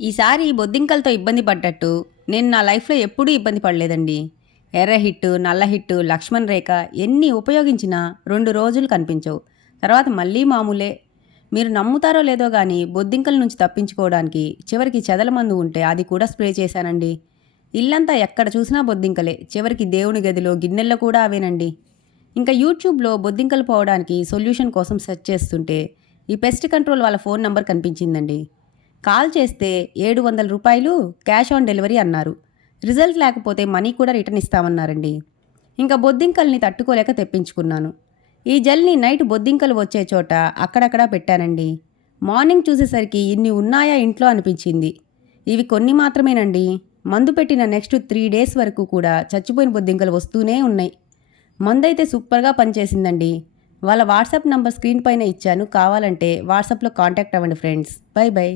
ఈసారి బొద్దింకలతో ఇబ్బంది పడ్డట్టు నేను నా లైఫ్లో ఎప్పుడూ ఇబ్బంది పడలేదండి. ఎర్ర హిట్టు, నల్ల హిట్టు, లక్ష్మణ్ రేఖ ఎన్ని ఉపయోగించినా 2 రోజులు కనిపించవు. తర్వాత మళ్ళీ మామూలే. మీరు నమ్ముతారో లేదో గానీ బొద్దింకల నుంచి తప్పించుకోవడానికి చివరికి చెదల మందు ఉంటే అది కూడా స్ప్రే చేశానండి. ఇల్లంతా ఎక్కడ చూసినా బొద్దింకలే. చివరికి దేవుని గదిలో, గిన్నెల్లో కూడా అవేనండి. ఇంకా యూట్యూబ్లో బొద్దింకలు పోవడానికి సొల్యూషన్ కోసం సెర్చ్ చేస్తుంటే ఈ పెస్ట్ కంట్రోల్ వాళ్ళ ఫోన్ నంబర్ కనిపించిందండి. కాల్ చేస్తే రూ. 700 క్యాష్ ఆన్ డెలివరీ అన్నారు. రిజల్ట్ లేకపోతే మనీ కూడా రిటర్న్ ఇస్తామన్నారండి. ఇంకా బొద్దింకల్ని తట్టుకోలేక తెప్పించుకున్నాను. ఈ జెల్ని నైట్ బొద్దింకలు వచ్చే చోట అక్కడక్కడా పెట్టానండి. మార్నింగ్ చూసేసరికి ఇన్ని ఉన్నాయా ఇంట్లో అనిపించింది. ఇవి కొన్ని మాత్రమేనండి. మందు పెట్టిన నెక్స్ట్ 3 డేస్ వరకు కూడా చచ్చిపోయిన బొద్దింకలు వస్తూనే ఉన్నాయి. మందైతే సూపర్గా పనిచేసిందండి. వాళ్ళ వాట్సాప్ నంబర్ స్క్రీన్ పైన ఇచ్చాను. కావాలంటే వాట్సాప్లో కాంటాక్ట్ అవ్వండి ఫ్రెండ్స్. By by.